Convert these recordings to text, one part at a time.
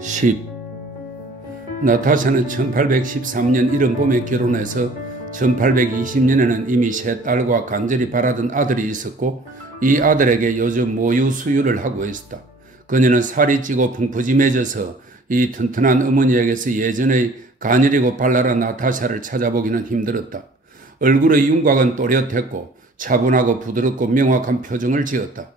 10. 나타샤는 1813년 이른 봄에 결혼해서 1820년에는 이미 세 딸과 간절히 바라던 아들이 있었고 이 아들에게 요즘 모유 수유를 하고 있었다. 그녀는 살이 찌고 풍푸짐해져서 이 튼튼한 어머니에게서 예전의 가녀리고 발랄한 나타샤를 찾아보기는 힘들었다. 얼굴의 윤곽은 또렷했고 차분하고 부드럽고 명확한 표정을 지었다.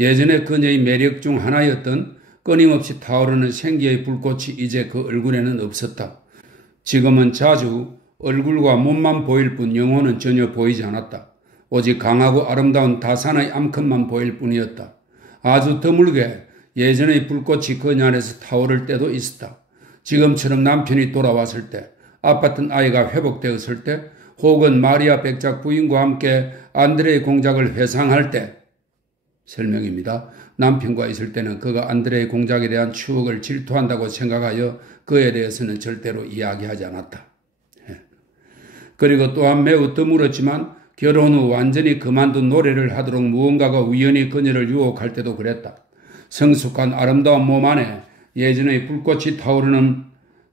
예전에 그녀의 매력 중 하나였던 끊임없이 타오르는 생기의 불꽃이 이제 그 얼굴에는 없었다. 지금은 자주 얼굴과 몸만 보일 뿐 영혼은 전혀 보이지 않았다. 오직 강하고 아름다운 다산의 암컷만 보일 뿐이었다. 아주 드물게 예전의 불꽃이 그녀 안에서 타오를 때도 있었다. 지금처럼 남편이 돌아왔을 때, 아팠던 아이가 회복되었을 때, 혹은 마리아 백작 부인과 함께 안드레의 공작을 회상할 때, 설명입니다. 남편과 있을 때는 그가 안드레의 공작에 대한 추억을 질투한다고 생각하여 그에 대해서는 절대로 이야기하지 않았다. 그리고 또한 매우 드물었지만 결혼 후 완전히 그만둔 노래를 하도록 무언가가 우연히 그녀를 유혹할 때도 그랬다. 성숙한 아름다운 몸 안에 예전의 불꽃이 타오르는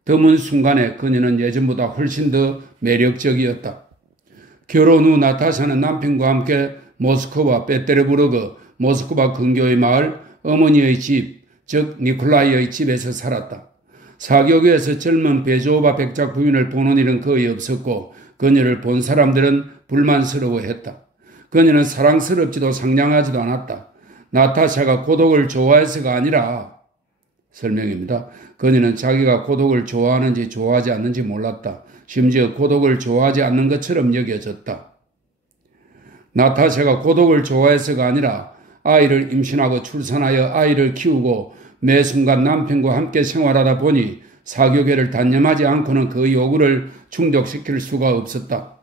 드문 순간에 그녀는 예전보다 훨씬 더 매력적이었다. 결혼 후 나타샤는 남편과 함께 모스크바 베테르부르크 모스크바 근교의 마을 어머니의 집, 즉 니콜라이의 집에서 살았다. 사교계에서 젊은 베조바 백작 부인을 보는 일은 거의 없었고 그녀를 본 사람들은 불만스러워했다. 그녀는 사랑스럽지도 상냥하지도 않았다. 나타샤가 고독을 좋아해서가 아니라 설명입니다. 그녀는 자기가 고독을 좋아하는지 좋아하지 않는지 몰랐다. 심지어 고독을 좋아하지 않는 것처럼 여겨졌다. 나타샤가 고독을 좋아해서가 아니라 아이를 임신하고 출산하여 아이를 키우고 매 순간 남편과 함께 생활하다 보니 사교계를 단념하지 않고는 그 요구를 충족시킬 수가 없었다.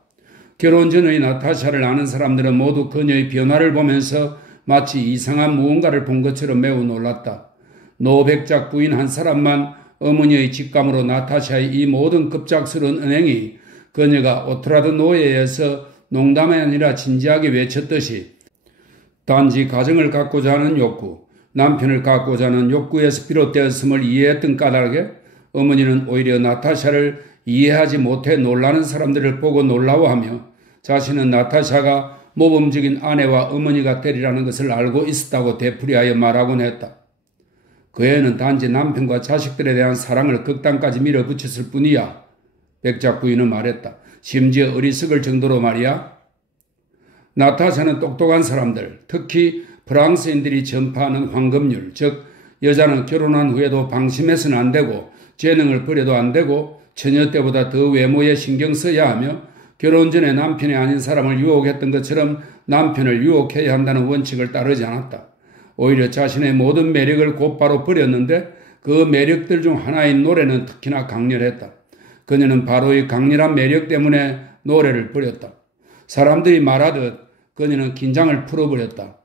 결혼 전의 나타샤를 아는 사람들은 모두 그녀의 변화를 보면서 마치 이상한 무언가를 본 것처럼 매우 놀랐다. 노백작 부인 한 사람만 어머니의 직감으로 나타샤의 이 모든 급작스러운 은행이 그녀가 오트라드 노예에서 농담이 아니라 진지하게 외쳤듯이 단지 가정을 갖고자 하는 욕구, 남편을 갖고자 하는 욕구에서 비롯되었음을 이해했던 까닭에 어머니는 오히려 나타샤를 이해하지 못해 놀라는 사람들을 보고 놀라워하며 자신은 나타샤가 모범적인 아내와 어머니가 되리라는 것을 알고 있었다고 되풀이하여 말하곤 했다. 그 애는 단지 남편과 자식들에 대한 사랑을 극단까지 밀어붙였을 뿐이야. 백작 부인은 말했다. 심지어 어리석을 정도로 말이야. 나타샤는 똑똑한 사람들, 특히 프랑스인들이 전파하는 황금률, 즉 여자는 결혼한 후에도 방심해서는 안 되고 재능을 버려도 안 되고 처녀 때보다 더 외모에 신경 써야 하며 결혼 전에 남편이 아닌 사람을 유혹했던 것처럼 남편을 유혹해야 한다는 원칙을 따르지 않았다. 오히려 자신의 모든 매력을 곧바로 버렸는데 그 매력들 중 하나인 노래는 특히나 강렬했다. 그녀는 바로 이 강렬한 매력 때문에 노래를 버렸다. 사람들이 말하듯 그녀는 긴장을 풀어버렸다.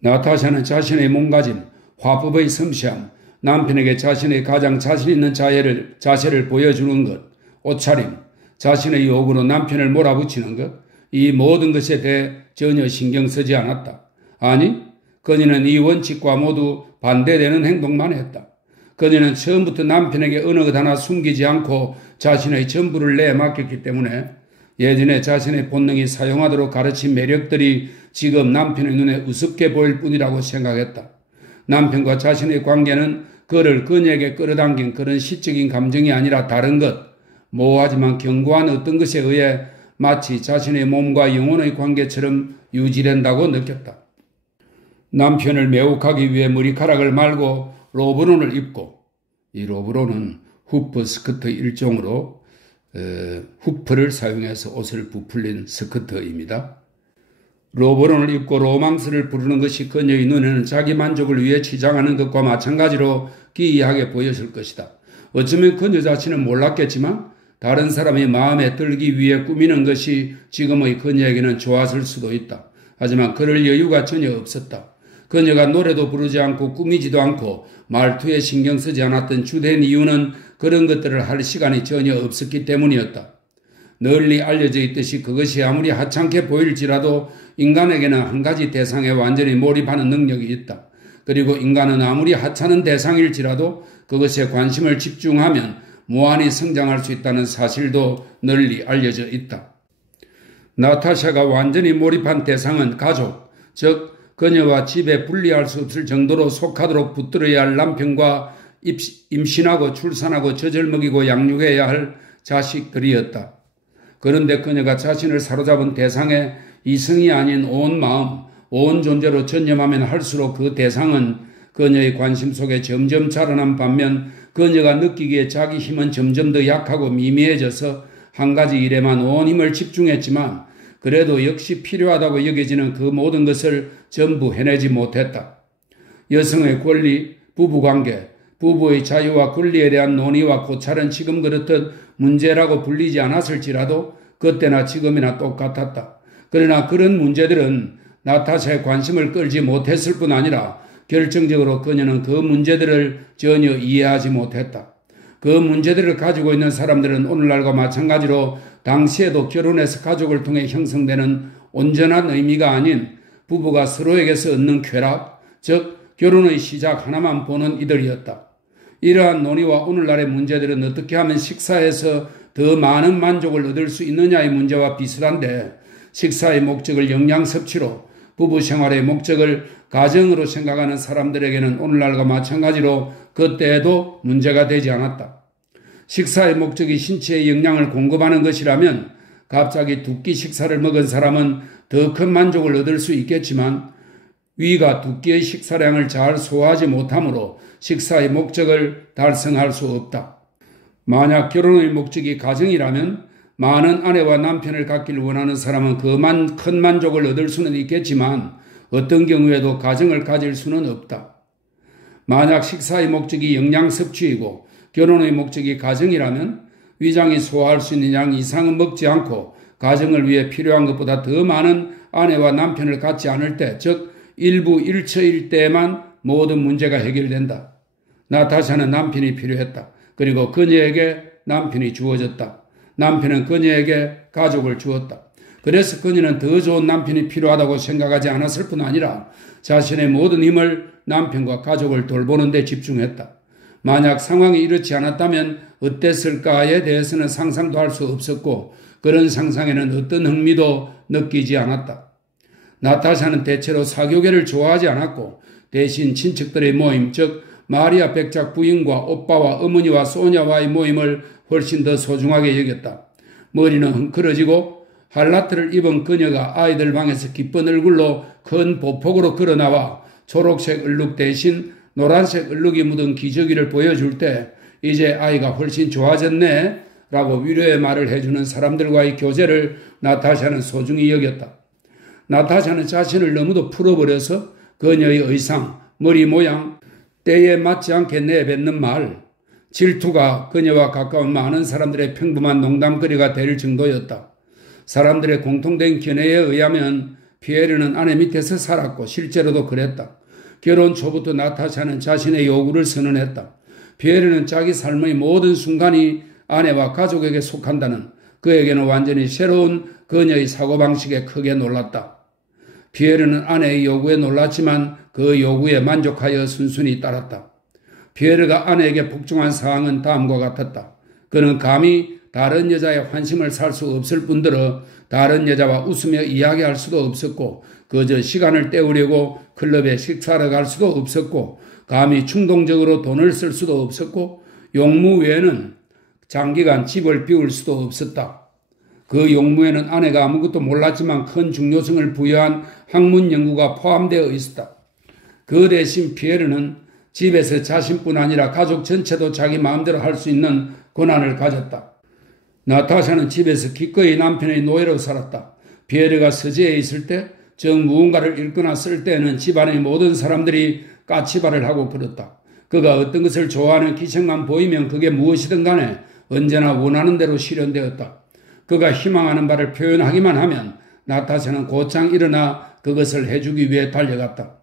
나타샤는 자신의 몸가짐, 화법의 섬세함, 남편에게 자신의 가장 자신 있는 자세를 보여주는 것, 옷차림, 자신의 요구로 남편을 몰아붙이는 것, 이 모든 것에 대해 전혀 신경 쓰지 않았다. 아니, 그녀는 이 원칙과 모두 반대되는 행동만 했다. 그녀는 처음부터 남편에게 어느 것 하나 숨기지 않고 자신의 전부를 내맡겼기 때문에 예전에 자신의 본능이 사용하도록 가르친 매력들이 지금 남편의 눈에 우습게 보일 뿐이라고 생각했다. 남편과 자신의 관계는 그를 그녀에게 끌어당긴 그런 시적인 감정이 아니라 다른 것, 모호하지만 견고한 어떤 것에 의해 마치 자신의 몸과 영혼의 관계처럼 유지된다고 느꼈다. 남편을 매혹하기 위해 머리카락을 말고 로브론을 입고, 이 로브론은 후프 스커트 일종으로 후프를 사용해서 옷을 부풀린 스커트입니다. 로브론을 입고 로망스를 부르는 것이 그녀의 눈에는 자기 만족을 위해 치장하는 것과 마찬가지로 기이하게 보였을 것이다. 어쩌면 그녀 자신은 몰랐겠지만 다른 사람의 마음에 들기 위해 꾸미는 것이 지금의 그녀에게는 좋았을 수도 있다. 하지만 그럴 여유가 전혀 없었다. 그녀가 노래도 부르지 않고 꾸미지도 않고 말투에 신경 쓰지 않았던 주된 이유는 그런 것들을 할 시간이 전혀 없었기 때문이었다. 널리 알려져 있듯이 그것이 아무리 하찮게 보일지라도 인간에게는 한 가지 대상에 완전히 몰입하는 능력이 있다. 그리고 인간은 아무리 하찮은 대상일지라도 그것에 관심을 집중하면 무한히 성장할 수 있다는 사실도 널리 알려져 있다. 나타샤가 완전히 몰입한 대상은 가족, 즉 그녀와 집에 분리할 수 없을 정도로 속하도록 붙들어야 할 남편과 임신하고 출산하고 젖을 먹이고 양육해야 할 자식들이었다. 그런데 그녀가 자신을 사로잡은 대상에 이성이 아닌 온 마음, 온 존재로 전념하면 할수록 그 대상은 그녀의 관심 속에 점점 자라난 반면 그녀가 느끼기에 자기 힘은 점점 더 약하고 미미해져서 한 가지 일에만 온 힘을 집중했지만 그래도 역시 필요하다고 여겨지는 그 모든 것을 전부 해내지 못했다. 여성의 권리, 부부관계, 부부의 자유와 권리에 대한 논의와 고찰은 지금 그렇듯 문제라고 불리지 않았을지라도 그때나 지금이나 똑같았다. 그러나 그런 문제들은 나타샤의 관심을 끌지 못했을 뿐 아니라 결정적으로 그녀는 그 문제들을 전혀 이해하지 못했다. 그 문제들을 가지고 있는 사람들은 오늘날과 마찬가지로 당시에도 결혼해서 가족을 통해 형성되는 온전한 의미가 아닌 부부가 서로에게서 얻는 쾌락, 즉 결혼의 시작 하나만 보는 이들이었다. 이러한 논의와 오늘날의 문제들은 어떻게 하면 식사에서 더 많은 만족을 얻을 수 있느냐의 문제와 비슷한데 식사의 목적을 영양 섭취로, 부부 생활의 목적을 가정으로 생각하는 사람들에게는 오늘날과 마찬가지로 그때에도 문제가 되지 않았다. 식사의 목적이 신체에 영양을 공급하는 것이라면 갑자기 두 끼 식사를 먹은 사람은 더 큰 만족을 얻을 수 있겠지만 위가 두 끼의 식사량을 잘 소화하지 못하므로 식사의 목적을 달성할 수 없다. 만약 결혼의 목적이 가정이라면 많은 아내와 남편을 갖기를 원하는 사람은 그만 큰 만족을 얻을 수는 있겠지만 어떤 경우에도 가정을 가질 수는 없다. 만약 식사의 목적이 영양 섭취이고 결혼의 목적이 가정이라면 위장이 소화할 수 있는 양 이상은 먹지 않고 가정을 위해 필요한 것보다 더 많은 아내와 남편을 갖지 않을 때, 즉 일부 일처일 때만 모든 문제가 해결된다. 나타샤는 남편이 필요했다. 그리고 그녀에게 남편이 주어졌다. 남편은 그녀에게 가족을 주었다. 그래서 그녀는 더 좋은 남편이 필요하다고 생각하지 않았을 뿐 아니라 자신의 모든 힘을 남편과 가족을 돌보는 데 집중했다. 만약 상황이 이렇지 않았다면 어땠을까에 대해서는 상상도 할 수 없었고 그런 상상에는 어떤 흥미도 느끼지 않았다. 나타샤는 대체로 사교계를 좋아하지 않았고 대신 친척들의 모임, 즉 마리아 백작 부인과 오빠와 어머니와 소녀와의 모임을 훨씬 더 소중하게 여겼다. 머리는 헝클어지고 할라트를 입은 그녀가 아이들 방에서 기쁜 얼굴로 큰 보폭으로 걸어나와 초록색 얼룩 대신 노란색 얼룩이 묻은 기저귀를 보여줄 때 이제 아이가 훨씬 좋아졌네 라고 위로의 말을 해주는 사람들과의 교제를 나타샤는 소중히 여겼다. 나타샤는 자신을 너무도 풀어버려서 그녀의 의상, 머리 모양, 때에 맞지 않게 내뱉는 말, 질투가 그녀와 가까운 많은 사람들의 평범한 농담거리가 될 정도였다. 사람들의 공통된 견해에 의하면 피에르는 아내 밑에서 살았고 실제로도 그랬다. 결혼 초부터 나타샤는 자신의 요구를 선언했다. 피에르는 자기 삶의 모든 순간이 아내와 가족에게 속한다는 그에게는 완전히 새로운 그녀의 사고방식에 크게 놀랐다. 피에르는 아내의 요구에 놀랐지만 그 요구에 만족하여 순순히 따랐다. 피에르가 아내에게 복종한 사항은 다음과 같았다. 그는 감히 다른 여자의 환심을 살 수 없을 뿐더러 다른 여자와 웃으며 이야기할 수도 없었고 그저 시간을 때우려고 클럽에 식사를 갈 수도 없었고 감히 충동적으로 돈을 쓸 수도 없었고 용무 외에는 장기간 집을 비울 수도 없었다. 그 용무에는 아내가 아무것도 몰랐지만 큰 중요성을 부여한 학문 연구가 포함되어 있었다. 그 대신 피에르는 집에서 자신뿐 아니라 가족 전체도 자기 마음대로 할 수 있는 권한을 가졌다. 나타샤는 집에서 기꺼이 남편의 노예로 살았다. 피에르가 서재에 있을 때, 즉 무언가를 읽거나 쓸 때에는 집안의 모든 사람들이 까치발을 하고 그랬다. 그가 어떤 것을 좋아하는 기색만 보이면 그게 무엇이든 간에 언제나 원하는 대로 실현되었다. 그가 희망하는 바를 표현하기만 하면 나타샤는 곧장 일어나 그것을 해주기 위해 달려갔다.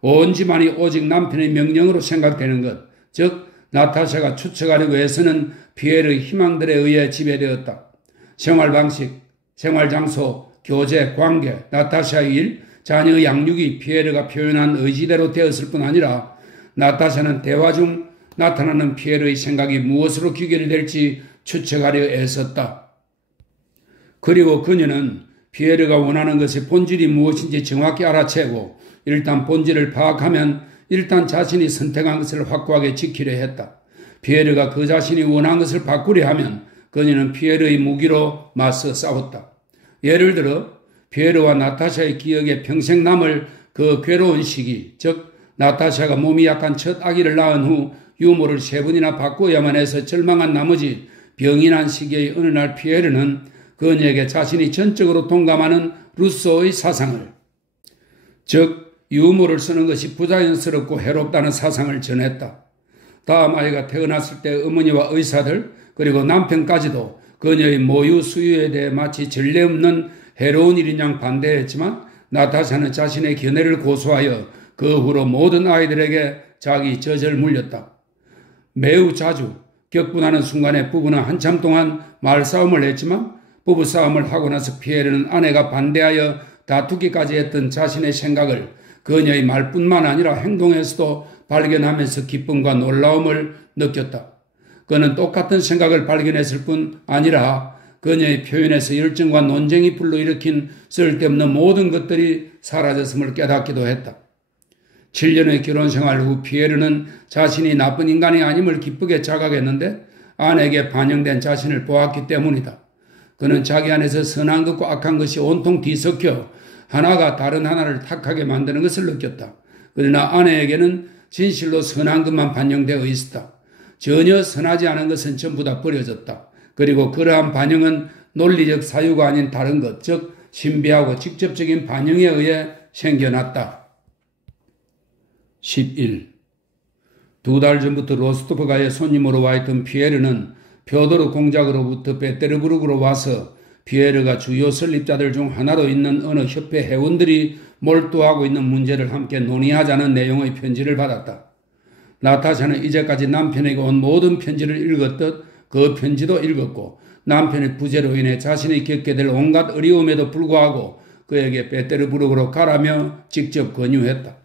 온 집안이 오직 남편의 명령으로 생각되는 것, 즉 나타샤가 추측하려고 해서는 피에르의 희망들에 의해 지배되었다. 생활방식, 생활장소, 교제, 관계, 나타샤의 일, 자녀의 양육이 피에르가 표현한 의지대로 되었을 뿐 아니라 나타샤는 대화 중 나타나는 피에르의 생각이 무엇으로 귀결될지 추측하려 애썼다. 그리고 그녀는 피에르가 원하는 것의 본질이 무엇인지 정확히 알아채고 일단 본질을 파악하면 일단 자신이 선택한 것을 확고하게 지키려 했다. 피에르가 그 자신이 원한 것을 바꾸려 하면 그녀는 피에르의 무기로 맞서 싸웠다. 예를 들어 피에르와 나타샤의 기억에 평생 남을 그 괴로운 시기, 즉 나타샤가 몸이 약한 첫 아기를 낳은 후 유모를 3번이나 바꾸어야만 해서 절망한 나머지 병이 난 시기의 어느 날 피에르는 그녀에게 자신이 전적으로 동감하는 루소의 사상을, 즉 유모를 쓰는 것이 부자연스럽고 해롭다는 사상을 전했다. 다음 아이가 태어났을 때 어머니와 의사들 그리고 남편까지도 그녀의 모유 수유에 대해 마치 전례 없는 해로운 일인 양 반대했지만 나타샤는 자신의 견해를 고수하여 그 후로 모든 아이들에게 자기 젖을 물렸다. 매우 자주 격분하는 순간에 부부는 한참 동안 말싸움을 했지만 부부싸움을 하고 나서 피에르는 아내가 반대하여 다투기까지 했던 자신의 생각을 그녀의 말뿐만 아니라 행동에서도 발견하면서 기쁨과 놀라움을 느꼈다. 그는 똑같은 생각을 발견했을 뿐 아니라 그녀의 표현에서 열정과 논쟁이 불러일으킨 쓸데없는 모든 것들이 사라졌음을 깨닫기도 했다. 7년의 결혼생활 후 피에르는 자신이 나쁜 인간이 아님을 기쁘게 자각했는데 아내에게 반영된 자신을 보았기 때문이다. 그는 자기 안에서 선한 것과 악한 것이 온통 뒤섞여 하나가 다른 하나를 탁하게 만드는 것을 느꼈다. 그러나 아내에게는 진실로 선한 것만 반영되어 있었다. 전혀 선하지 않은 것은 전부 다 버려졌다. 그리고 그러한 반영은 논리적 사유가 아닌 다른 것, 즉 신비하고 직접적인 반영에 의해 생겨났다. 11. 2달 전부터 로스토프가의 손님으로 와 있던 피에르는 펴도르 공작으로부터 베테르부르크로 와서 피에르가 주요 설립자들 중 하나로 있는 어느 협회 회원들이 몰두하고 있는 문제를 함께 논의하자는 내용의 편지를 받았다. 나타샤는 이제까지 남편에게 온 모든 편지를 읽었듯 그 편지도 읽었고 남편의 부재로 인해 자신이 겪게 될 온갖 어려움에도 불구하고 그에게 베테르부르크로 가라며 직접 권유했다.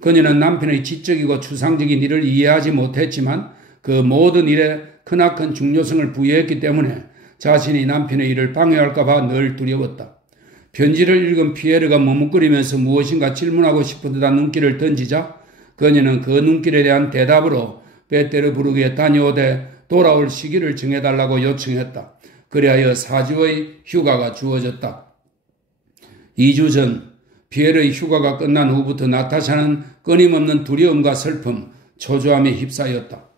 그녀는 남편의 지적이고 추상적인 일을 이해하지 못했지만 그 모든 일에 크나큰 중요성을 부여했기 때문에 자신이 남편의 일을 방해할까 봐 늘 두려웠다. 편지를 읽은 피에르가 머뭇거리면서 무엇인가 질문하고 싶은 듯한 눈길을 던지자 그녀는 그 눈길에 대한 대답으로 베테르부르크에 다녀오되 돌아올 시기를 정해달라고 요청했다. 그리하여 4주의 휴가가 주어졌다. 2주 전 피에르의 휴가가 끝난 후부터 나타샤는 끊임없는 두려움과 슬픔, 초조함에 휩싸였다.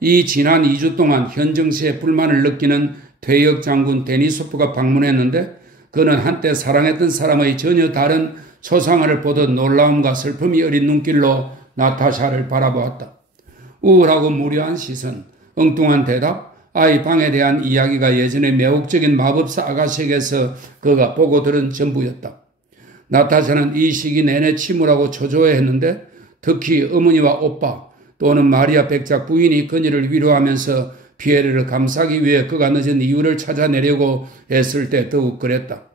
이 지난 2주 동안 현 정치에 불만을 느끼는 퇴역 장군 데니소프가 방문했는데 그는 한때 사랑했던 사람의 전혀 다른 초상화를 보던 놀라움과 슬픔이 어린 눈길로 나타샤를 바라보았다. 우울하고 무료한 시선, 엉뚱한 대답, 아이 방에 대한 이야기가 예전의 매혹적인 마법사 아가씨에게서 그가 보고 들은 전부였다. 나타샤는 이 시기 내내 침울하고 초조해했는데 특히 어머니와 오빠 또는 마리아 백작 부인이 그녀를 위로하면서 피에르를 감싸기 위해 그가 늦은 이유를 찾아내려고 애쓸 때 더욱 그랬다.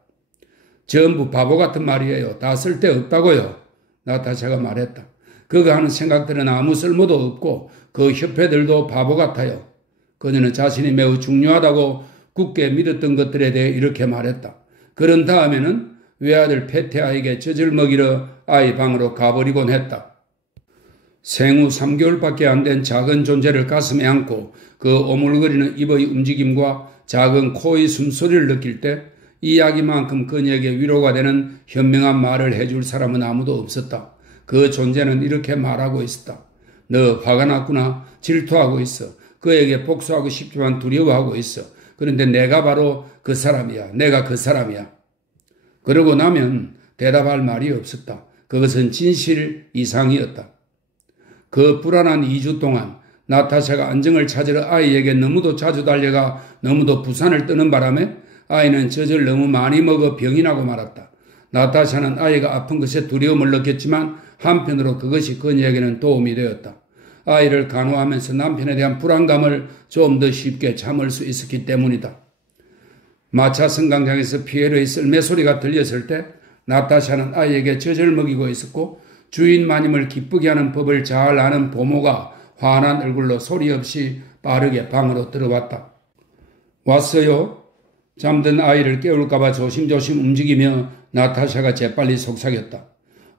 전부 바보 같은 말이에요. 다 쓸데없다고요. 나타샤가 말했다. 그가 하는 생각들은 아무 쓸모도 없고 그 협회들도 바보 같아요. 그녀는 자신이 매우 중요하다고 굳게 믿었던 것들에 대해 이렇게 말했다. 그런 다음에는 외아들 페테아에게 젖을 먹이러 아이 방으로 가버리곤 했다. 생후 3개월밖에 안 된 작은 존재를 가슴에 안고 그 오물거리는 입의 움직임과 작은 코의 숨소리를 느낄 때 이야기만큼 그녀에게 위로가 되는 현명한 말을 해줄 사람은 아무도 없었다. 그 존재는 이렇게 말하고 있었다. 너 화가 났구나. 질투하고 있어. 그에게 복수하고 싶지만 두려워하고 있어. 그런데 내가 바로 그 사람이야. 내가 그 사람이야. 그러고 나면 대답할 말이 없었다. 그것은 진실 이상이었다. 그 불안한 2주 동안 나타샤가 안정을 찾으러 아이에게 너무도 자주 달려가 너무도 부산을 뜨는 바람에 아이는 젖을 너무 많이 먹어 병이 나고 말았다. 나타샤는 아이가 아픈 것에 두려움을 느꼈지만 한편으로 그것이 그녀에게는 도움이 되었다. 아이를 간호하면서 남편에 대한 불안감을 좀 더 쉽게 참을 수 있었기 때문이다. 마차 승강장에서 피에르의 썰매 소리가 들렸을 때 나타샤는 아이에게 젖을 먹이고 있었고 주인 마님을 기쁘게 하는 법을 잘 아는 보모가 환한 얼굴로 소리 없이 빠르게 방으로 들어왔다. 왔어요? 잠든 아이를 깨울까봐 조심조심 움직이며 나타샤가 재빨리 속삭였다.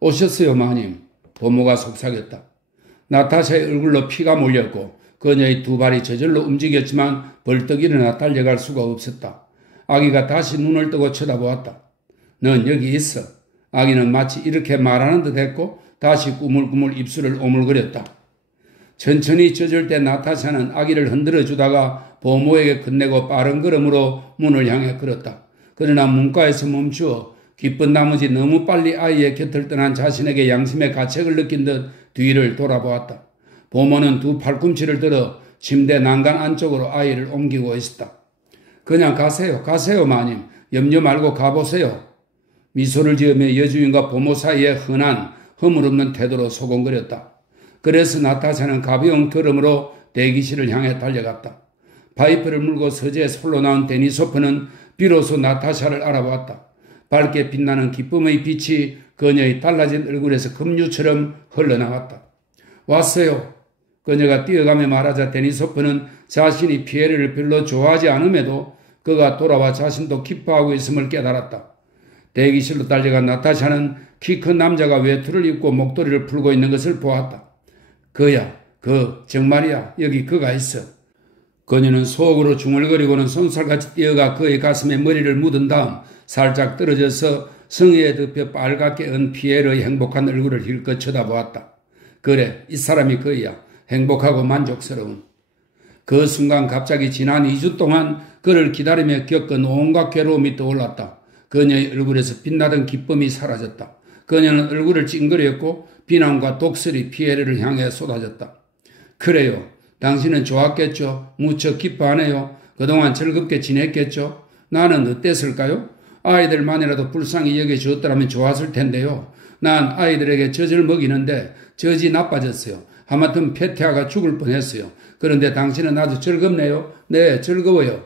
오셨어요, 마님. 보모가 속삭였다. 나타샤의 얼굴로 피가 몰렸고 그녀의 두 발이 저절로 움직였지만 벌떡 일어나 달려갈 수가 없었다. 아기가 다시 눈을 뜨고 쳐다보았다. 넌 여기 있어. 아기는 마치 이렇게 말하는 듯 했고 다시 꾸물꾸물 입술을 오물거렸다. 천천히 젖을 때 나타샤는 아기를 흔들어 주다가 보모에게 건네고 빠른 걸음으로 문을 향해 걸었다. 그러나 문가에서 멈추어 기쁜 나머지 너무 빨리 아이의 곁을 떠난 자신에게 양심의 가책을 느낀 듯 뒤를 돌아보았다. 보모는 두 팔꿈치를 들어 침대 난간 안쪽으로 아이를 옮기고 있었다. 그냥 가세요. 가세요, 마님. 염려 말고 가보세요. 미소를 지으며 여주인과 보모 사이에 흔한 허물없는 태도로 소곤거렸다. 그래서 나타샤는 가벼운 걸음으로 대기실을 향해 달려갔다. 파이프를 물고 서재에 솔로 나온 데니소프는 비로소 나타샤를 알아보았다. 밝게 빛나는 기쁨의 빛이 그녀의 달라진 얼굴에서 급류처럼 흘러나왔다. 왔어요. 그녀가 뛰어가며 말하자 데니소프는 자신이 피에르를 별로 좋아하지 않음에도 그가 돌아와 자신도 기뻐하고 있음을 깨달았다. 대기실로 달려간 나타샤는 키 큰 남자가 외투를 입고 목도리를 풀고 있는 것을 보았다. 그야, 정말이야. 여기 그가 있어. 그녀는 속으로 중얼거리고는 손살같이 뛰어가 그의 가슴에 머리를 묻은 다음 살짝 떨어져서 성의에 덮여 빨갛게 언 피에르의 행복한 얼굴을 힐끗 쳐다보았다. 그래, 이 사람이 그야. 행복하고 만족스러운. 그 순간 갑자기 지난 2주 동안 그를 기다리며 겪은 온갖 괴로움이 떠올랐다. 그녀의 얼굴에서 빛나던 기쁨이 사라졌다. 그녀는 얼굴을 찡그렸고 비난과 독설이 피에르를 향해 쏟아졌다. 그래요. 당신은 좋았겠죠. 무척 기뻐하네요. 그동안 즐겁게 지냈겠죠. 나는 어땠을까요? 아이들만이라도 불쌍히 여겨주었더라면 좋았을 텐데요. 난 아이들에게 젖을 먹이는데 젖이 나빠졌어요. 하마터면 페테아가 죽을 뻔했어요. 그런데 당신은 아주 즐겁네요. 네, 즐거워요.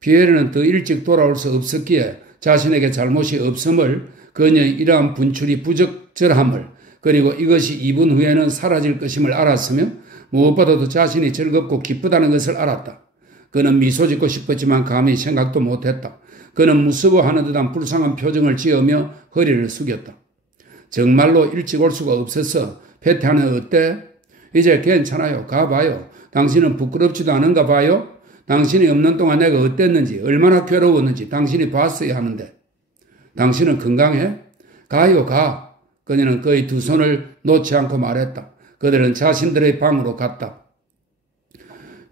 피에르는 더 일찍 돌아올 수 없었기에 자신에게 잘못이 없음을, 그녀의 이러한 분출이 부적절함을, 그리고 이것이 2분 후에는 사라질 것임을 알았으며 무엇보다도 자신이 즐겁고 기쁘다는 것을 알았다. 그는 미소 짓고 싶었지만 감히 생각도 못했다. 그는 무서워하는 듯한 불쌍한 표정을 지으며 허리를 숙였다. 정말로 일찍 올 수가 없었어. 페테아는 어때? 이제 괜찮아요. 가봐요. 당신은 부끄럽지도 않은가 봐요. 당신이 없는 동안 내가 어땠는지, 얼마나 괴로웠는지 당신이 봤어야 하는데. 당신은 건강해? 가요, 가. 그녀는 그의 두 손을 놓지 않고 말했다. 그들은 자신들의 방으로 갔다.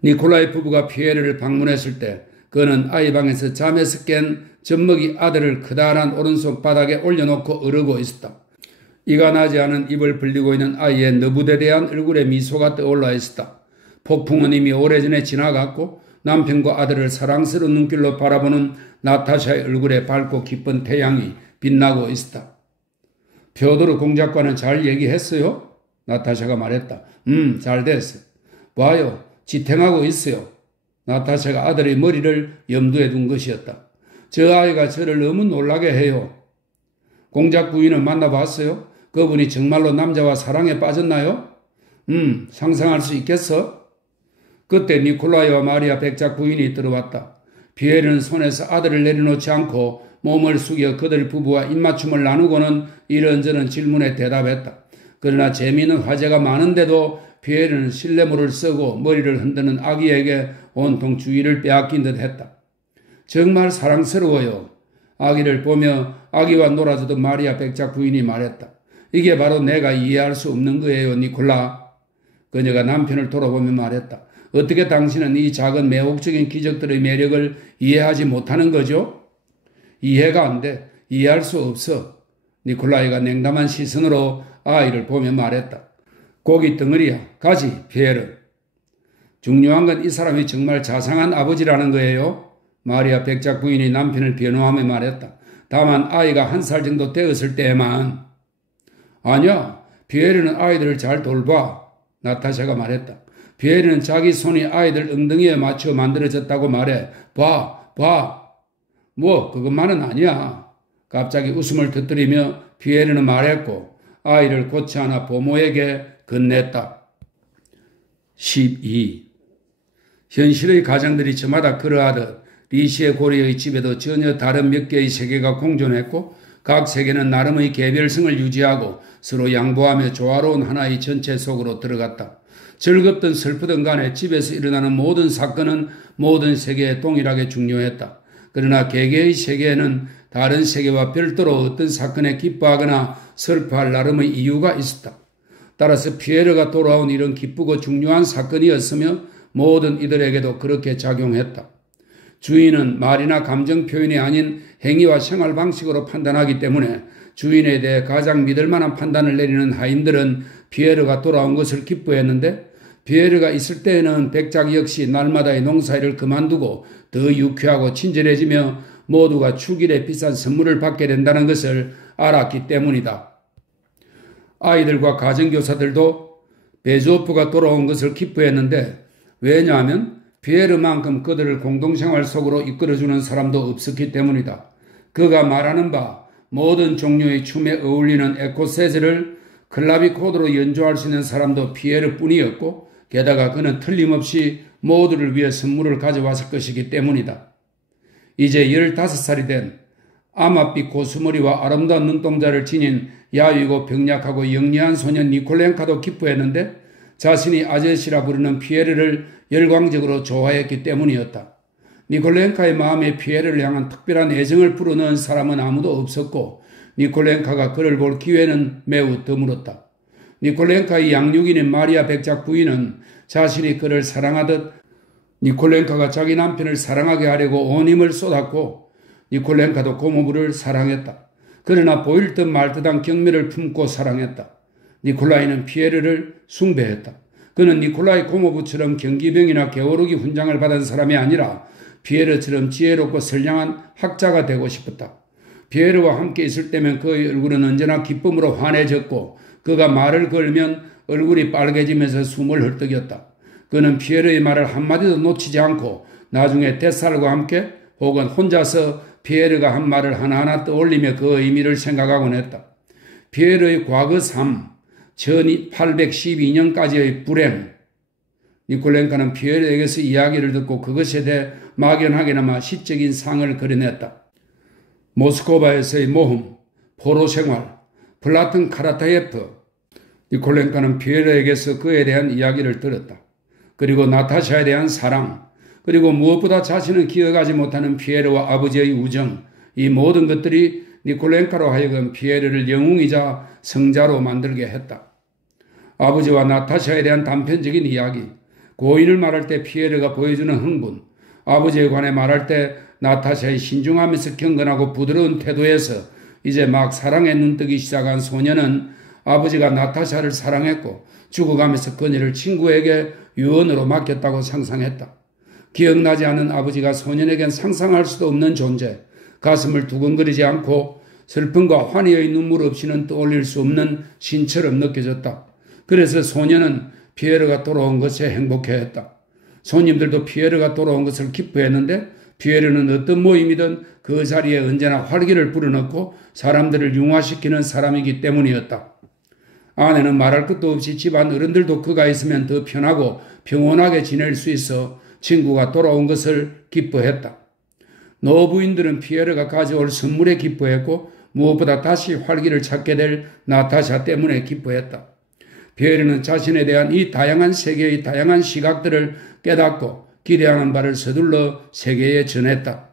니콜라이 부부가 피에르를 방문했을 때 그는 아이 방에서 잠에서 깬 젖먹이 아들을 커다란 오른손 바닥에 올려놓고 어르고 있었다. 이가 나지 않은 입을 벌리고 있는 아이의 너부대대한 얼굴에 미소가 떠올라 있었다. 폭풍은 이미 오래전에 지나갔고 남편과 아들을 사랑스러운 눈길로 바라보는 나타샤의 얼굴에 밝고 기쁜 태양이 빛나고 있었다. 표도르 공작과는 잘 얘기했어요? 나타샤가 말했다. 잘 됐어. 봐요. 지탱하고 있어요. 나타샤가 아들의 머리를 염두에 둔 것이었다. 저 아이가 저를 너무 놀라게 해요. 공작 부인을 만나봤어요? 그분이 정말로 남자와 사랑에 빠졌나요? 상상할 수 있겠어? 그때 니콜라이와 마리아 백작 부인이 들어왔다. 피에르는 손에서 아들을 내려놓지 않고 몸을 숙여 그들 부부와 입맞춤을 나누고는 이런저런 질문에 대답했다. 그러나 재미있는 화제가 많은데도 피에르는 실내물을 쓰고 머리를 흔드는 아기에게 온통 주의를 빼앗긴 듯 했다. 정말 사랑스러워요. 아기를 보며 아기와 놀아주던 마리아 백작 부인이 말했다. 이게 바로 내가 이해할 수 없는 거예요, 니콜라. 그녀가 남편을 돌아보며 말했다. 어떻게 당신은 이 작은 매혹적인 기적들의 매력을 이해하지 못하는 거죠? 이해가 안 돼. 이해할 수 없어. 니콜라이가 냉담한 시선으로 아이를 보며 말했다. 고기 덩어리야. 가지, 피에르. 중요한 건 이 사람이 정말 자상한 아버지라는 거예요. 마리아 백작 부인이 남편을 변호하며 말했다. 다만 아이가 1살 정도 되었을 때에만. 아니야. 피에르는 아이들을 잘 돌봐. 나타샤가 말했다. 피에르는 자기 손이 아이들 엉덩이에 맞춰 만들어졌다고 말해. 봐. 뭐 그것만은 아니야. 갑자기 웃음을 터뜨리며 피에르는 말했고 아이를 고치 하나 부모에게 건넸다. 12. 현실의 가정들이 저마다 그러하듯 리시의 고리의 집에도 전혀 다른 몇 개의 세계가 공존했고 각 세계는 나름의 개별성을 유지하고 서로 양보하며 조화로운 하나의 전체 속으로 들어갔다. 즐겁든 슬프든 간에 집에서 일어나는 모든 사건은 모든 세계에 동일하게 중요했다. 그러나 개개의 세계에는 다른 세계와 별도로 어떤 사건에 기뻐하거나 슬퍼할 나름의 이유가 있었다. 따라서 피에르가 돌아온 일은 기쁘고 중요한 사건이었으며 모든 이들에게도 그렇게 작용했다. 주인은 말이나 감정 표현이 아닌 행위와 생활 방식으로 판단하기 때문에 주인에 대해 가장 믿을 만한 판단을 내리는 하인들은 피에르가 돌아온 것을 기뻐했는데 피에르가 있을 때에는 백작 역시 날마다의 농사일을 그만두고 더 유쾌하고 친절해지며 모두가 축일에 비싼 선물을 받게 된다는 것을 알았기 때문이다. 아이들과 가정교사들도 베조프가 돌아온 것을 기뻐했는데 왜냐하면 피에르만큼 그들을 공동생활 속으로 이끌어주는 사람도 없었기 때문이다. 그가 말하는 바 모든 종류의 춤에 어울리는 에코세즈를 클라비코드로 연주할 수 있는 사람도 피에르뿐이었고 게다가 그는 틀림없이 모두를 위해 선물을 가져왔을 것이기 때문이다. 이제 15살이 된 아마빛 고수머리와 아름다운 눈동자를 지닌 야위고 병약하고 영리한 소년 니콜렌카도 기뻐했는데 자신이 아저씨라 부르는 피에르를 열광적으로 좋아했기 때문이었다. 니콜렌카의 마음에 피에르를 향한 특별한 애정을 불어넣은 사람은 아무도 없었고 니콜렌카가 그를 볼 기회는 매우 드물었다. 니콜렌카의 양육인인 마리아 백작 부인은 자신이 그를 사랑하듯 니콜렌카가 자기 남편을 사랑하게 하려고 온 힘을 쏟았고 니콜렌카도 고모부를 사랑했다. 그러나 보일 듯 말 듯한 경멸을 품고 사랑했다. 니콜라이는 피에르를 숭배했다. 그는 니콜라이 고모부처럼 경기병이나 게오르기 훈장을 받은 사람이 아니라 피에르처럼 지혜롭고 선량한 학자가 되고 싶었다. 피에르와 함께 있을 때면 그의 얼굴은 언제나 기쁨으로 환해졌고 그가 말을 걸면 얼굴이 빨개지면서 숨을 헐떡였다. 그는 피에르의 말을 한마디도 놓치지 않고 나중에 데살과 함께 혹은 혼자서 피에르가 한 말을 하나하나 떠올리며 그 의미를 생각하곤 했다. 피에르의 과거 삶, 1812년까지의 불행. 니콜렌카는 피에르에게서 이야기를 듣고 그것에 대해 막연하게나마 시적인 상을 그려냈다. 모스크바에서의 모험, 포로 생활, 플라톤 카라타예프. 니콜렌카는 피에르에게서 그에 대한 이야기를 들었다. 그리고 나타샤에 대한 사랑, 그리고 무엇보다 자신은 기억하지 못하는 피에르와 아버지의 우정, 이 모든 것들이 니콜렌카로 하여금 피에르를 영웅이자 성자로 만들게 했다. 아버지와 나타샤에 대한 단편적인 이야기, 고인을 말할 때 피에르가 보여주는 흥분, 아버지에 관해 말할 때 나타샤의 신중하면서 경건하고 부드러운 태도에서 이제 막 사랑에 눈뜨기 시작한 소녀는 아버지가 나타샤를 사랑했고 죽어가면서 그녀를 친구에게 유언으로 맡겼다고 상상했다. 기억나지 않은 아버지가 소년에겐 상상할 수도 없는 존재, 가슴을 두근거리지 않고 슬픔과 환희의 눈물 없이는 떠올릴 수 없는 신처럼 느껴졌다. 그래서 소년은 피에르가 돌아온 것에 행복해했다. 손님들도 피에르가 돌아온 것을 기뻐했는데 피에르는 어떤 모임이든 그 자리에 언제나 활기를 불어넣고 사람들을 융화시키는 사람이기 때문이었다. 아내는 말할 것도 없이 집안 어른들도 그가 있으면 더 편하고 평온하게 지낼 수 있어 친구가 돌아온 것을 기뻐했다. 노부인들은 피에르가 가져올 선물에 기뻐했고 무엇보다 다시 활기를 찾게 될 나타샤 때문에 기뻐했다. 피에르는 자신에 대한 이 다양한 세계의 다양한 시각들을 깨닫고 기대하는 바를 서둘러 세계에 전했다.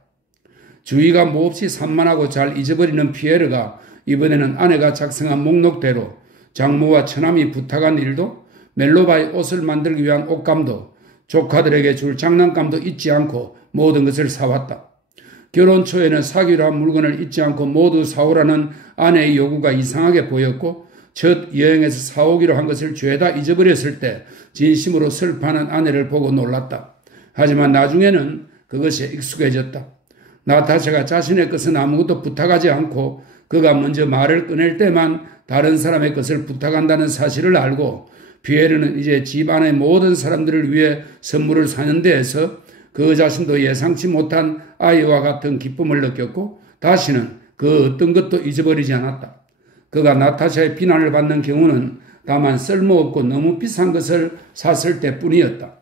주의가 몹시 산만하고 잘 잊어버리는 피에르가 이번에는 아내가 작성한 목록대로 장모와 처남이 부탁한 일도 멜로바의 옷을 만들기 위한 옷감도 조카들에게 줄 장난감도 잊지 않고 모든 것을 사왔다. 결혼 초에는 사기로 한 물건을 잊지 않고 모두 사오라는 아내의 요구가 이상하게 보였고 첫 여행에서 사오기로 한 것을 죄다 잊어버렸을 때 진심으로 슬퍼하는 아내를 보고 놀랐다. 하지만 나중에는 그것에 익숙해졌다. 나타샤가 자신의 것은 아무것도 부탁하지 않고 그가 먼저 말을 꺼낼 때만 다른 사람의 것을 부탁한다는 사실을 알고 피에르는 이제 집안의 모든 사람들을 위해 선물을 사는 데에서 그 자신도 예상치 못한 아이와 같은 기쁨을 느꼈고 다시는 그 그 어떤 것도 잊어버리지 않았다. 그가 나타샤의 비난을 받는 경우는 다만 쓸모없고 너무 비싼 것을 샀을 때뿐이었다.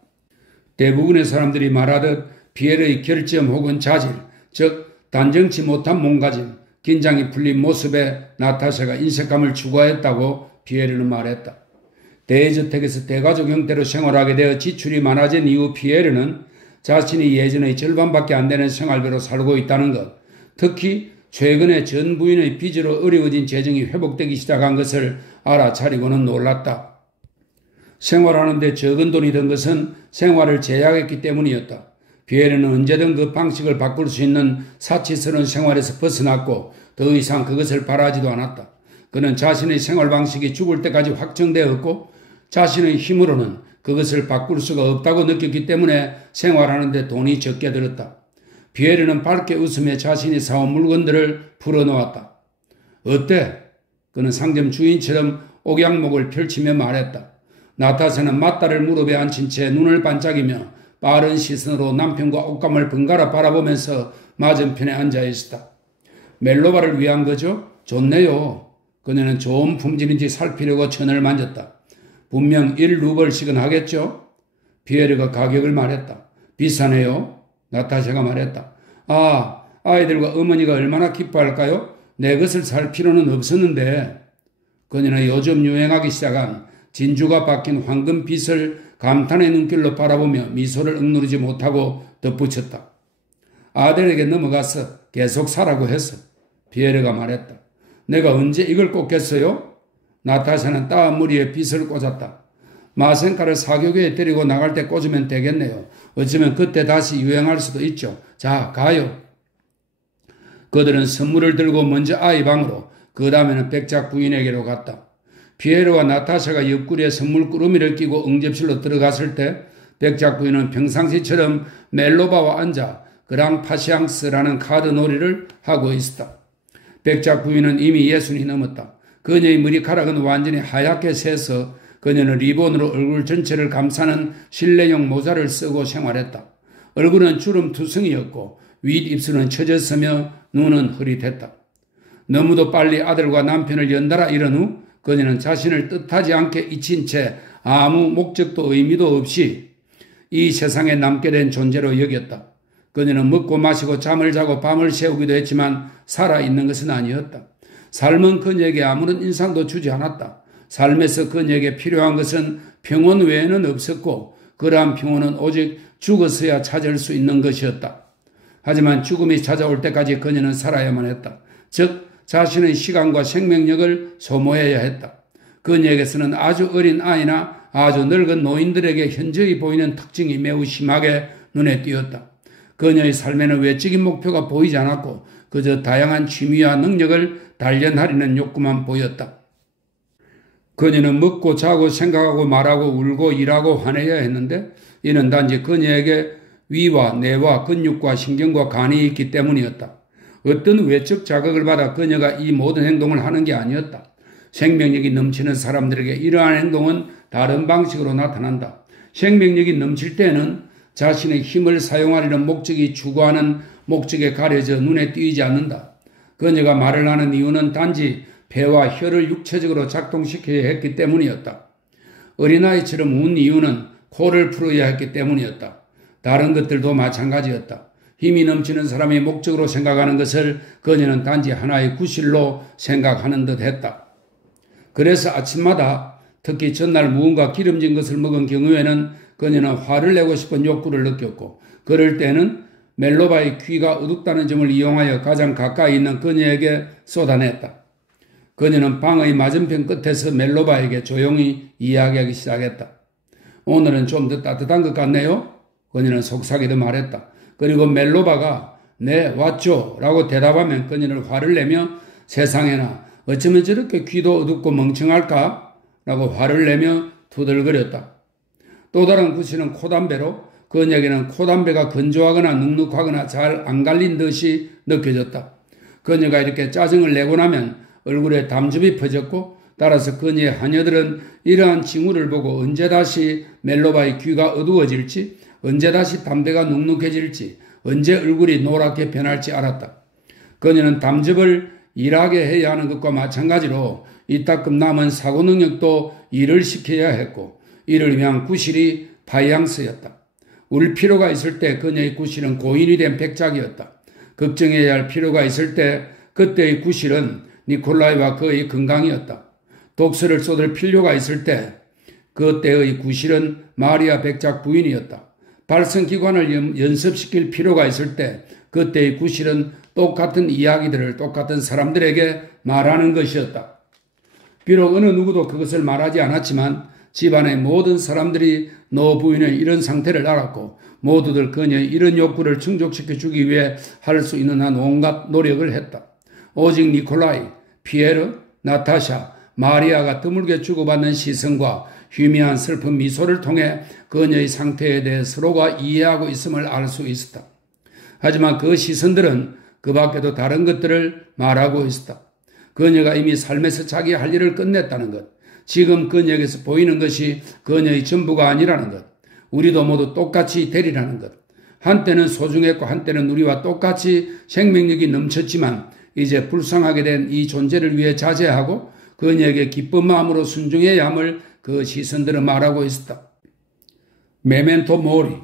대부분의 사람들이 말하듯 피에르의 결점 혹은 자질, 즉 단정치 못한 몸가짐, 긴장이 풀린 모습에 나타샤가 인색감을 추구했다고 피에르는 말했다. 대저택에서 대가족 형태로 생활하게 되어 지출이 많아진 이후 피에르는 자신이 예전의 절반밖에 안 되는 생활비로 살고 있다는 것, 특히 최근에 전 부인의 빚으로 어려워진 재정이 회복되기 시작한 것을 알아차리고는 놀랐다. 생활하는 데 적은 돈이 든 것은 생활을 제약했기 때문이었다. 피에르는 언제든 그 방식을 바꿀 수 있는 사치스러운 생활에서 벗어났고 더 이상 그것을 바라지도 않았다. 그는 자신의 생활 방식이 죽을 때까지 확정되었고 자신의 힘으로는 그것을 바꿀 수가 없다고 느꼈기 때문에 생활하는 데 돈이 적게 들었다. 피에르는 밝게 웃으며 자신이 사온 물건들을 풀어놓았다. 어때? 그는 상점 주인처럼 옥양목을 펼치며 말했다. 나타샤는 맞다를 무릎에 앉힌 채 눈을 반짝이며 빠른 시선으로 남편과 옷감을 번갈아 바라보면서 맞은편에 앉아 있었다. 멜로바를 위한 거죠? 좋네요. 그녀는 좋은 품질인지 살피려고 천을 만졌다. 분명 1루벌씩은 하겠죠? 피에르가 가격을 말했다. 비싸네요. 나타샤가 말했다. 아, 아이들과 어머니가 얼마나 기뻐할까요? 내 것을 살 필요는 없었는데. 그녀는 요즘 유행하기 시작한 진주가 박힌 황금빛을 감탄의 눈길로 바라보며 미소를 억누르지 못하고 덧붙였다. 아들에게 넘어가서 계속 사라고 했어. 피에르가 말했다. 내가 언제 이걸 꽂겠어요? 나타샤는 따은 머리에 빗을 꽂았다. 마생카를 사교계에 데리고 나갈 때 꽂으면 되겠네요. 어쩌면 그때 다시 유행할 수도 있죠. 자, 가요. 그들은 선물을 들고 먼저 아이 방으로, 그 다음에는 백작 부인에게로 갔다. 피에르와 나타샤가 옆구리에 선물 꾸러미를 끼고 응접실로 들어갔을 때 백작 부인은 평상시처럼 멜로바와 앉아 그랑 파시앙스라는 카드 놀이를 하고 있었다. 백작 부인은 이미 60이 넘었다. 그녀의 머리카락은 완전히 하얗게 새서 그녀는 리본으로 얼굴 전체를 감싸는 실내용 모자를 쓰고 생활했다. 얼굴은 주름투성이었고 윗입술은 처졌으며 눈은 흐릿했다. 너무도 빨리 아들과 남편을 연달아 잃은 후 그녀는 자신을 뜻하지 않게 잊힌 채 아무 목적도 의미도 없이 이 세상에 남게 된 존재로 여겼다. 그녀는 먹고 마시고 잠을 자고 밤을 새우기도 했지만 살아있는 것은 아니었다. 삶은 그녀에게 아무런 인상도 주지 않았다. 삶에서 그녀에게 필요한 것은 평온 외에는 없었고 그러한 평온은 오직 죽어서야 찾을 수 있는 것이었다. 하지만 죽음이 찾아올 때까지 그녀는 살아야만 했다. 즉 자신의 시간과 생명력을 소모해야 했다. 그녀에게서는 아주 어린 아이나 아주 늙은 노인들에게 현저히 보이는 특징이 매우 심하게 눈에 띄었다. 그녀의 삶에는 외적인 목표가 보이지 않았고 그저 다양한 취미와 능력을 단련하려는 욕구만 보였다. 그녀는 먹고 자고 생각하고 말하고 울고 일하고 화내야 했는데 이는 단지 그녀에게 위와 뇌와 근육과 신경과 간이 있기 때문이었다. 어떤 외적 자극을 받아 그녀가 이 모든 행동을 하는 게 아니었다. 생명력이 넘치는 사람들에게 이러한 행동은 다른 방식으로 나타난다. 생명력이 넘칠 때는 자신의 힘을 사용하려는 목적이 추구하는 목적에 가려져 눈에 띄지 않는다. 그녀가 말을 하는 이유는 단지 폐와 혀를 육체적으로 작동시켜야 했기 때문이었다. 어린아이처럼 운 이유는 코를 풀어야 했기 때문이었다. 다른 것들도 마찬가지였다. 힘이 넘치는 사람이 목적으로 생각하는 것을 그녀는 단지 하나의 구실로 생각하는 듯 했다. 그래서 아침마다 특히 전날 무언가 기름진 것을 먹은 경우에는 그녀는 화를 내고 싶은 욕구를 느꼈고 그럴 때는 멜로바의 귀가 어둡다는 점을 이용하여 가장 가까이 있는 그녀에게 쏟아냈다. 그녀는 방의 맞은편 끝에서 멜로바에게 조용히 이야기하기 시작했다. 오늘은 좀 더 따뜻한 것 같네요? 그녀는 속삭이듯 말했다. 그리고 멜로바가 네 왔죠 라고 대답하면 그녀는 화를 내며 세상에나 어쩌면 저렇게 귀도 어둡고 멍청할까? 라고 화를 내며 투덜거렸다. 또 다른 구실은 코담배로 그녀에게는 코담배가 건조하거나 눅눅하거나 잘 안 갈린 듯이 느껴졌다. 그녀가 이렇게 짜증을 내고 나면 얼굴에 담즙이 퍼졌고 따라서 그녀의 하녀들은 이러한 징후를 보고 언제 다시 멜로바의 귀가 어두워질지 언제 다시 담배가 눅눅해질지 언제 얼굴이 노랗게 변할지 알았다. 그녀는 담즙을 일하게 해야 하는 것과 마찬가지로 이따금 남은 사고 능력도 일을 시켜야 했고 이를 위한 구실이 파이앙스였다. 울 필요가 있을 때 그녀의 구실은 고인이 된 백작이었다. 걱정해야 할 필요가 있을 때 그때의 구실은 니콜라이와 그의 건강이었다. 독서를 쏟을 필요가 있을 때 그때의 구실은 마리아 백작 부인이었다. 발성기관을 연습시킬 필요가 있을 때 그때의 구실은 똑같은 이야기들을 똑같은 사람들에게 말하는 것이었다. 비록 어느 누구도 그것을 말하지 않았지만 집안의 모든 사람들이 노 부인의 이런 상태를 알았고 모두들 그녀의 이런 욕구를 충족시켜 주기 위해 할 수 있는 한 온갖 노력을 했다. 오직 니콜라이, 피에르, 나타샤, 마리아가 드물게 주고받는 시선과 희미한 슬픈 미소를 통해 그녀의 상태에 대해 서로가 이해하고 있음을 알 수 있었다. 하지만 그 시선들은 그 밖에도 다른 것들을 말하고 있었다. 그녀가 이미 삶에서 자기 할 일을 끝냈다는 것, 지금 그녀에게서 보이는 것이 그녀의 전부가 아니라는 것, 우리도 모두 똑같이 되리라는 것, 한때는 소중했고 한때는 우리와 똑같이 생명력이 넘쳤지만 이제 불쌍하게 된 이 존재를 위해 자제하고 그녀에게 기쁜 마음으로 순종해야 함을 그 시선들은 말하고 있었다. 메멘토 모리,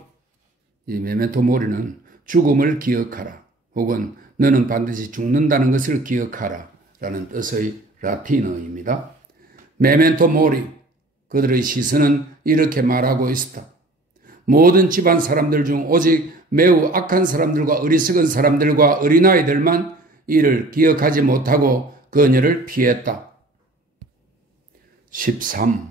이 메멘토 모리는 죽음을 기억하라 혹은 너는 반드시 죽는다는 것을 기억하라 라는 뜻의 라틴어입니다. 메멘토 모리, 그들의 시선은 이렇게 말하고 있었다. 모든 집안 사람들 중 오직 매우 악한 사람들과 어리석은 사람들과 어린아이들만 이를 기억하지 못하고 그녀를 피했다. 13.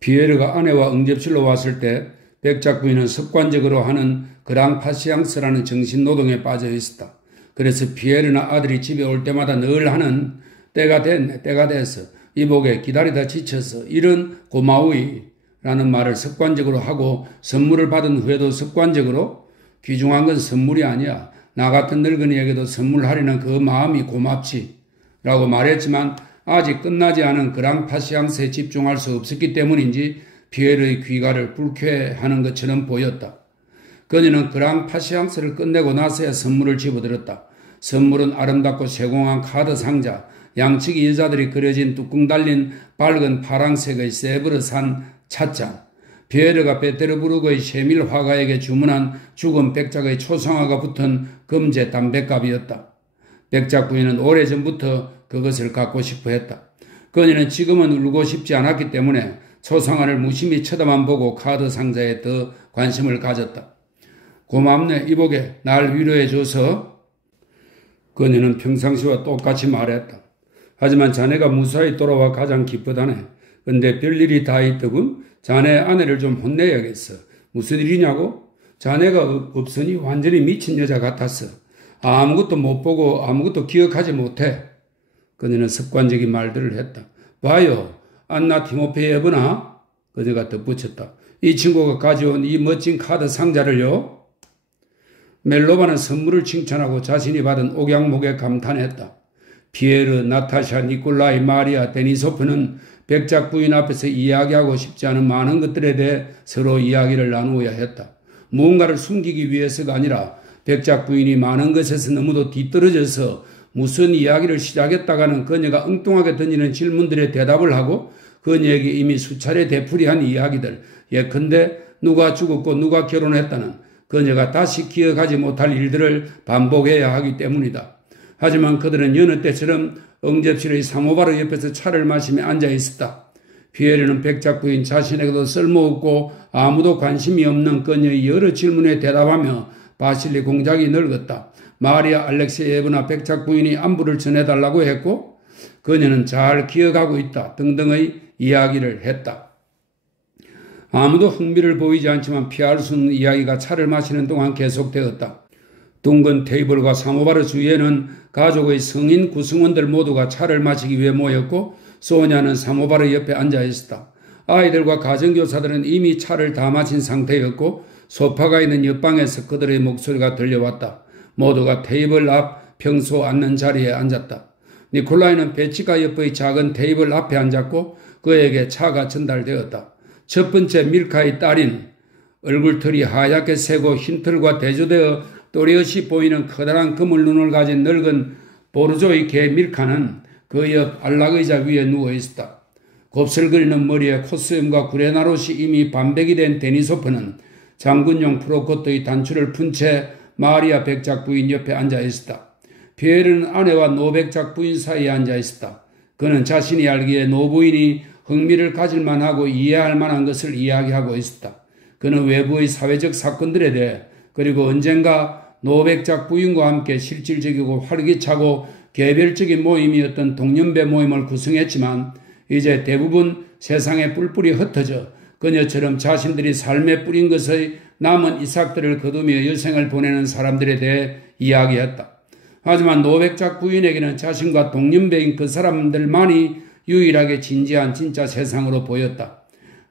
피에르가 아내와 응접실로 왔을 때 백작 부인은 습관적으로 하는 그랑파시앙스라는 정신노동에 빠져 있었다. 그래서 피에르나 아들이 집에 올 때마다 늘 하는 때가 됐네, 때가 됐어, 이복에 기다리다 지쳐서 이런 고마우이 라는 말을 습관적으로 하고 선물을 받은 후에도 습관적으로 귀중한 건 선물이 아니야, 나 같은 늙은이에게도 선물하려는 그 마음이 고맙지 라고 말했지만 아직 끝나지 않은 그랑파시앙스에 집중할 수 없었기 때문인지 피에르의 귀가를 불쾌하는 것처럼 보였다. 그녀는 그랑파시앙스를 끝내고 나서야 선물을 집어들었다. 선물은 아름답고 세공한 카드 상자, 양측이 여자들이 그려진 뚜껑 달린 밝은 파랑색의 세브르 산 찻잔, 피에르가 베테르부르크의 셰밀 화가에게 주문한 죽은 백작의 초상화가 붙은 금제 담뱃갑이었다. 백작 부인은 오래전부터 그것을 갖고 싶어 했다. 그녀는 지금은 울고 싶지 않았기 때문에 초상화를 무심히 쳐다만 보고 카드 상자에 더 관심을 가졌다. 고맙네, 이복에 날 위로해줘서. 그녀는 평상시와 똑같이 말했다. 하지만 자네가 무사히 돌아와 가장 기쁘다네. 근데 별일이 다 있더군. 자네 아내를 좀 혼내야겠어. 무슨 일이냐고? 자네가 없으니 완전히 미친 여자 같았어. 아무것도 못 보고 아무것도 기억하지 못해. 그녀는 습관적인 말들을 했다. 봐요, 안나 티모페이 에브나? 그녀가 덧붙였다. 이 친구가 가져온 이 멋진 카드 상자를요? 멜로바는 선물을 칭찬하고 자신이 받은 옥양목에 감탄했다. 피에르, 나타샤, 니콜라이, 마리아, 데니소프는 백작 부인 앞에서 이야기하고 싶지 않은 많은 것들에 대해 서로 이야기를 나누어야 했다. 무언가를 숨기기 위해서가 아니라 백작 부인이 많은 것에서 너무도 뒤떨어져서 무슨 이야기를 시작했다가는 그녀가 엉뚱하게 던지는 질문들에 대답을 하고 그녀에게 이미 수차례 되풀이한 이야기들, 예컨대 누가 죽었고 누가 결혼했다는 그녀가 다시 기억하지 못할 일들을 반복해야 하기 때문이다. 하지만 그들은 여느 때처럼 응접실의 사모바르 옆에서 차를 마시며 앉아 있었다. 피에르는 백작 부인 자신에게도 쓸모없고 아무도 관심이 없는 그녀의 여러 질문에 대답하며 바실리 공작이 늙었다. 마리아 알렉세예브나 백작 부인이 안부를 전해달라고 했고 그녀는 잘 기억하고 있다 등등의 이야기를 했다. 아무도 흥미를 보이지 않지만 피할 수 없는 이야기가 차를 마시는 동안 계속되었다. 둥근 테이블과 사모바르 주위에는 가족의 성인 구성원들 모두가 차를 마시기 위해 모였고 소냐는 사모바르 옆에 앉아 있었다. 아이들과 가정교사들은 이미 차를 다 마신 상태였고 소파가 있는 옆방에서 그들의 목소리가 들려왔다. 모두가 테이블 앞 평소 앉는 자리에 앉았다. 니콜라이는 베치카 옆의 작은 테이블 앞에 앉았고 그에게 차가 전달되었다. 첫 번째 밀카의 딸인 얼굴털이 하얗게 새고 흰 털과 대조되어 또렷이 보이는 커다란 그물 눈을 가진 늙은 보르조이 개 밀카는 그 옆 안락의자 위에 누워 있었다. 곱슬거리는 머리에 콧수염과 구레나룻이 이미 반백이 된 데니소프는 장군용 프로코트의 단추를 푼 채 마리아 백작 부인 옆에 앉아 있었다. 피에르는 아내와 노백작 부인 사이에 앉아 있었다. 그는 자신이 알기에 노부인이 흥미를 가질 만하고 이해할 만한 것을 이야기하고 있었다. 그는 외부의 사회적 사건들에 대해 그리고 언젠가 노백작 부인과 함께 실질적이고 활기차고 개별적인 모임이었던 동년배 모임을 구성했지만 이제 대부분 세상에 뿔뿔이 흩어져 그녀처럼 자신들이 삶에 뿌린 것의 남은 이삭들을 거두며 여생을 보내는 사람들에 대해 이야기했다. 하지만 노백작 부인에게는 자신과 동년배인 그 사람들만이 유일하게 진지한 진짜 세상으로 보였다.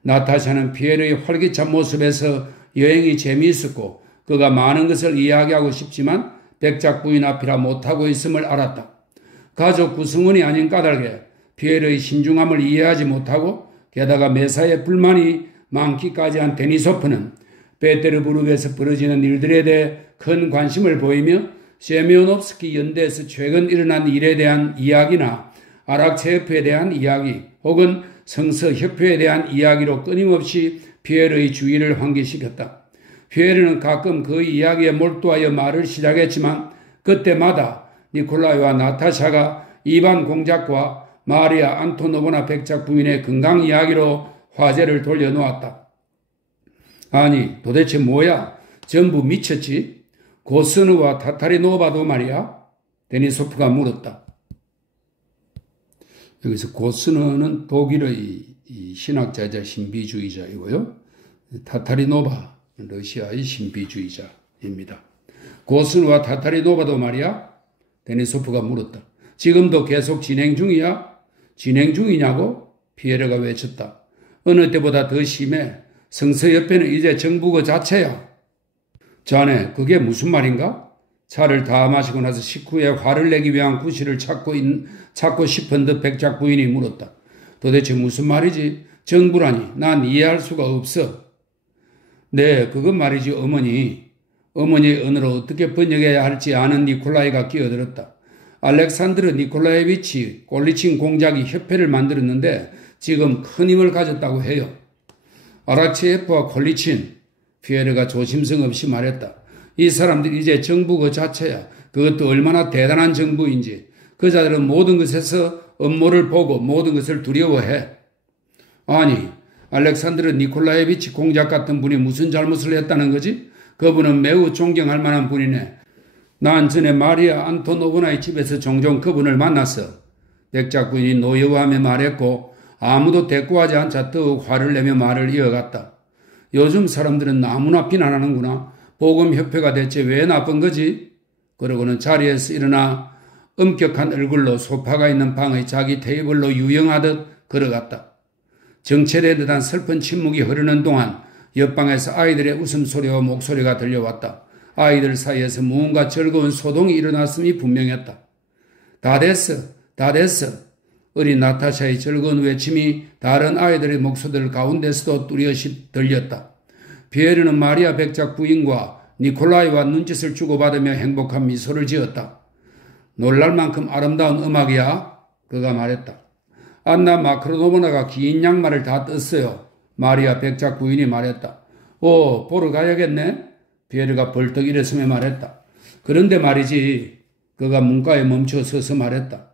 나타샤는 피에르의 활기찬 모습에서 여행이 재미있었고 그가 많은 것을 이야기하고 싶지만 백작 부인 앞이라 못하고 있음을 알았다. 가족 구성원이 아닌 까닭에 피에르의 신중함을 이해하지 못하고 게다가 매사에 불만이 많기까지 한 데니소프는 베테르부르크에서 벌어지는 일들에 대해 큰 관심을 보이며 세미오노프스키 연대에서 최근 일어난 일에 대한 이야기나 아락체협회에 대한 이야기 혹은 성서협회에 대한 이야기로 끊임없이 피에르의 주의를 환기시켰다. 피에르는 가끔 그 이야기에 몰두하여 말을 시작했지만 그때마다 니콜라이와 나타샤가 이반 공작과 마리아 안토노보나 백작 부인의 건강 이야기로 화제를 돌려놓았다. 아니 도대체 뭐야? 전부 미쳤지? 고스누와 타타리노바도 말이야? 데니소프가 물었다. 여기서 고스누는 독일의 신학자이자 신비주의자이고요. 타타리노바 러시아의 신비주의자입니다. 고스누와 타타리노바도 말이야? 데니소프가 물었다. 지금도 계속 진행 중이야? 진행 중이냐고? 피에르가 외쳤다. 어느 때보다 더 심해. 성서협회는 이제 정부 그 자체야. 자네 그게 무슨 말인가? 차를 다 마시고 나서 식후에 화를 내기 위한 구실을 찾고 싶은 듯 백작 부인이 물었다. 도대체 무슨 말이지? 정부라니 난 이해할 수가 없어. 네, 그건 말이지 어머니. 어머니의 언어로 어떻게 번역해야 할지 아는 니콜라이가 끼어들었다. 알렉산드르 니콜라예비치 꼴리친 공작이 협회를 만들었는데 지금 큰 힘을 가졌다고 해요. 아락체예프와 콜리친, 피에르가 조심성 없이 말했다. 이 사람들이 이제 정부 그 자체야. 그것도 얼마나 대단한 정부인지. 그 자들은 모든 것에서 업무를 보고 모든 것을 두려워해. 아니, 알렉산드르 니콜라예비치 공작 같은 분이 무슨 잘못을 했다는 거지? 그분은 매우 존경할 만한 분이네. 난 전에 마리아 안토노브나의 집에서 종종 그분을 만났어. 백작 부인이 노여워하며 말했고 아무도 대꾸하지 않자 더욱 화를 내며 말을 이어갔다. 요즘 사람들은 아무나 비난하는구나. 복음협회가 대체 왜 나쁜 거지? 그러고는 자리에서 일어나 엄격한 얼굴로 소파가 있는 방의 자기 테이블로 유영하듯 걸어갔다. 정체된 듯한 슬픈 침묵이 흐르는 동안 옆방에서 아이들의 웃음소리와 목소리가 들려왔다. 아이들 사이에서 무언가 즐거운 소동이 일어났음이 분명했다. 다 됐어. 다 됐어. 어린 나타샤의 즐거운 외침이 다른 아이들의 목소리들 가운데서도 뚜렷이 들렸다. 피에르는 마리아 백작 부인과 니콜라이와 눈짓을 주고받으며 행복한 미소를 지었다. 놀랄 만큼 아름다운 음악이야. 그가 말했다. 안나 마크로노보나가 긴 양말을 다 떴어요. 마리아 백작 부인이 말했다. 오, 보러 가야겠네. 피에르가 벌떡 일어서며 말했다. 그런데 말이지. 그가 문가에 멈춰 서서 말했다.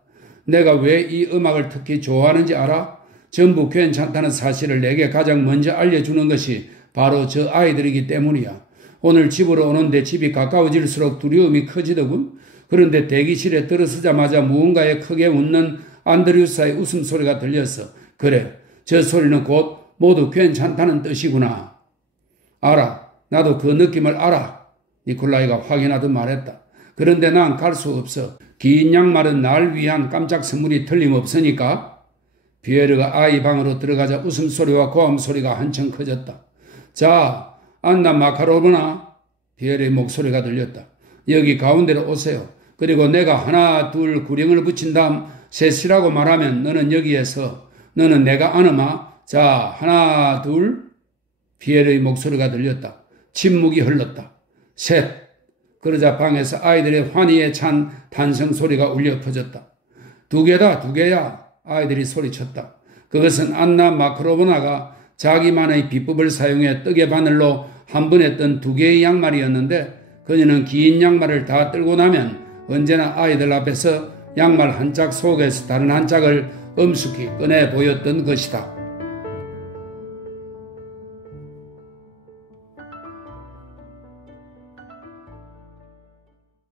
내가 왜 이 음악을 특히 좋아하는지 알아? 전부 괜찮다는 사실을 내게 가장 먼저 알려주는 것이 바로 저 아이들이기 때문이야. 오늘 집으로 오는데 집이 가까워질수록 두려움이 커지더군. 그런데 대기실에 들어서자마자 무언가에 크게 웃는 안드류사의 웃음소리가 들렸어. 그래, 저 소리는 곧 모두 괜찮다는 뜻이구나. 알아. 나도 그 느낌을 알아. 니콜라이가 확인하듯 말했다. 그런데 난 갈 수 없어. 긴 양말은 날 위한 깜짝 선물이 틀림없으니까. 피에르가 아이 방으로 들어가자 웃음소리와 고함소리가 한층 커졌다. 자, 안나 마카로브나. 피에르의 목소리가 들렸다. 여기 가운데로 오세요. 그리고 내가 하나 둘 구령을 붙인 다음 셋이라고 말하면 너는 여기에서 너는 내가 안으마. 자, 하나 둘. 피에르의 목소리가 들렸다. 침묵이 흘렀다. 셋. 그러자 방에서 아이들의 환희에 찬 단성 소리가 울려 퍼졌다. 두 개다, 두 개야. 아이들이 소리쳤다. 그것은 안나 마크로보나가 자기만의 비법을 사용해 떡의 바늘로 한 번 했던 두 개의 양말이었는데 그녀는 긴 양말을 다 떨고 나면 언제나 아이들 앞에서 양말 한 짝 속에서 다른 한 짝을 엄숙히 꺼내 보였던 것이다.